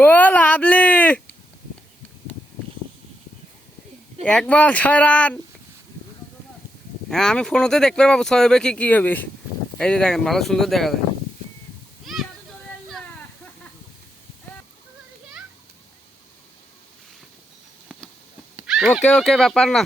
ও lovely, 1 বল 6 run. হ্যাঁ আমি ফোনতে দেখতে পাবো 6 হবে কি হবে। এই যে দেখেন ভালো সুন্দর দেখা যায়। ওকে ওকে, ব্যাপার না।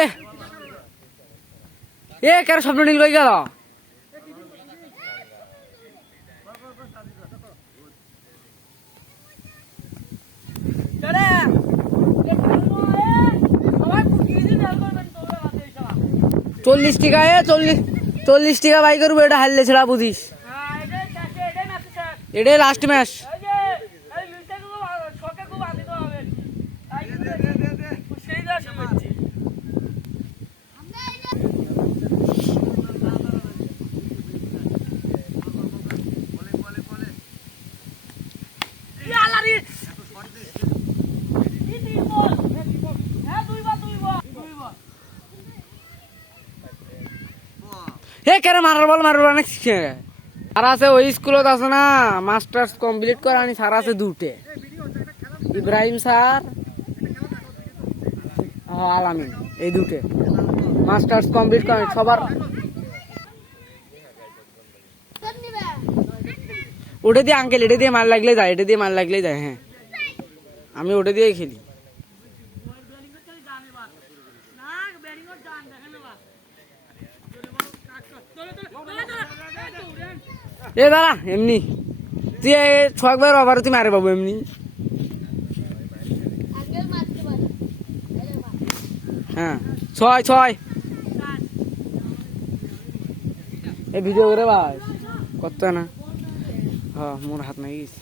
এ এ কার স্বপ্ন নীল কই গেল? চল্লিশ টাকা, 40 টাকা বাই করবো, এটা হারলে ছেড়া বুঝিস। এটাই লাস্ট ম্যাচ। হে কেন মারার বল অনেক শিখে আর আছে ওই স্কুলত আছে না, মাস্টার্স কমপ্লিট করে আনি স্যার আছে দুটে, ইব্রাহিম স্যার আলামিন, এই দুটে মাস্টার্স কমপ্লিট করে সবার। ওটা দিয়ে আঙ্কেল, এটা দিয়ে মার লাগলে যায়, এটা দিয়ে মার লাগলে যায়। হ্যাঁ আমি ওটা দিয়েই খেলি। এ দাঁড়া, এমনি তুই 6 বার আবার তুই মারে পাবো এমনি। হ্যাঁ 6 এই ভিডিও করে ভাই করতে না। হ্যাঁ মোর হাত নাই গেছে,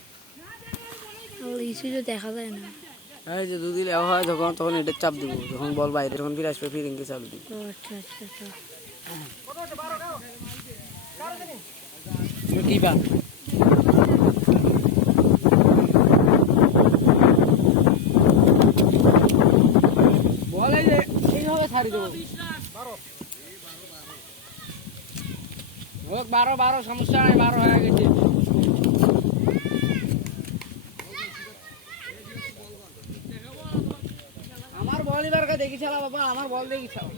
দেখা যায় না। এই যে যদি লেওয়া হয় যখন, তখন এটা চাপ দিব, যখন বল বাইরে যখন ফিরে আসবে ফিরিংকে চাপ দিব। কি বা বল, এই যে এইভাবে ছাড়ি দেবো। 12 সমস্যা নাই, 12 হয়ে গেছে। আমার বল এবার দেখি ছাড়া বাবা, আমার বল দেখি ছাড়া।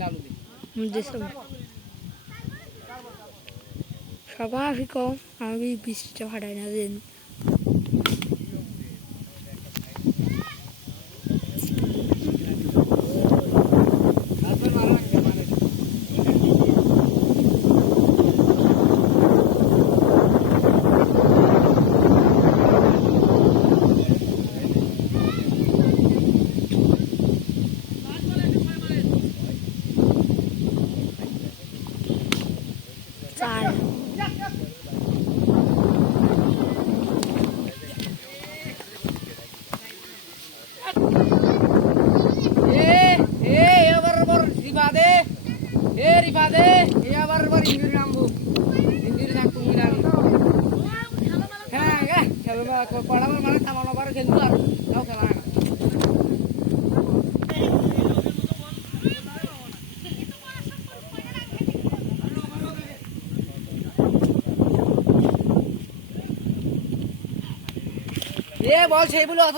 চালু দিই স্বাভাবিক, আমি বৃষ্টিটা ফাটাই না দিন। পড়াবার মানে থামানো পারে খেলবো আর যাও খেলা না। এ বল সেইগুলো অত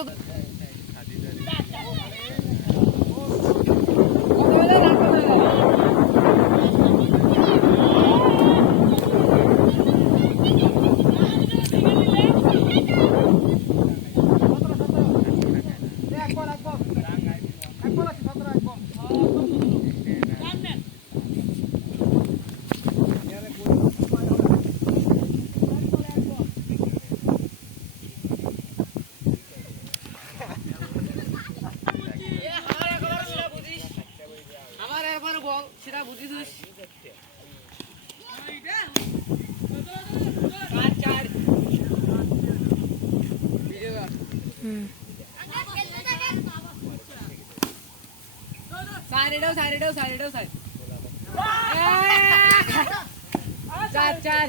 সেটা বুঝিস। হুম সাইড চার চার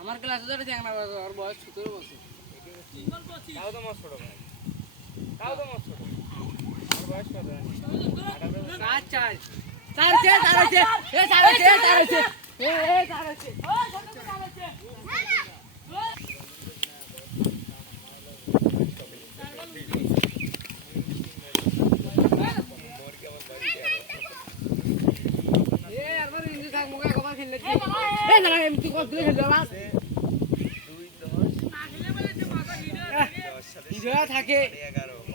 আমার ক্লাসে ধরে চ্যাংড়া ওর বয়স 17 বছর তাও তো মত ছোট ভাই তাও তো মত ছোট আমার বয়স কত চার চার চার চার চার আছে এ চার আছে চার আছে এ চার আছে এ আরবার ইন্দু থাক মুখে কবার খেললে এ না এমনি কত দিলে খেলতে না 2 10 ইজরা থাকে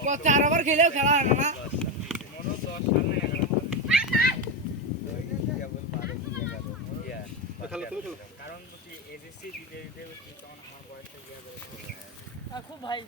কত 4 ওভার খেলেও খেলা হয় না মনো 10 সাল না 11 সাল কেবল 12 11 কারণ বলছি এসএসসি দিতে দিতে তখন আমার বয়সটা গিয়ে খুব ভাই